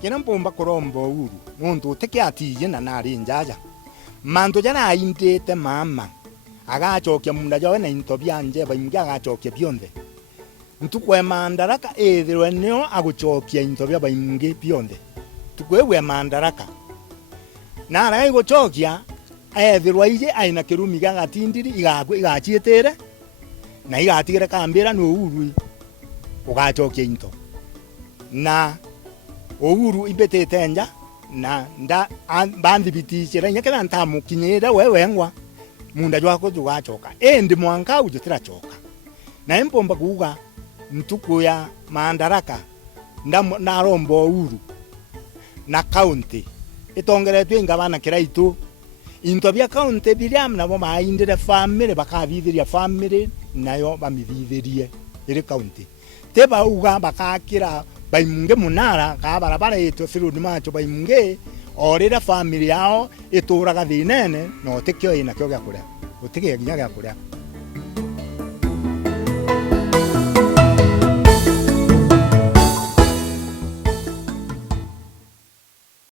kina mpomba kurombo uru nundu tekiatiye na nari njaja mandu jana indete mama agachokia munda jawe na into byanje baingia agachokia bionde ntukwe mandaraka ethirwe nio aguchokia into bya baingi bionde tukwewe mandaraka na rai guchokia ethirwe ije aina kirumi gagatindiri igachietera na igatigire kambira no uru ugachokia into na Uhuru ibetete nja na nda bandi biticira nyakira ntamukinyira wewe ngwa munda jwako jugachoka endi mwanka ujutira choka na empomba kuga ntuku ya mandaraka na rombo Uhuru na county itongeretwe ngabana kiraitu into bya county biryam nabo maindire family bakabithiria family nayo bamibithirie iri county teba uga bakakira baimunge munara ka barabara eto firudi macho baimunge orira family yao ituraga thinene no tekyo ina kyo gya kuria utige ginya gya kuria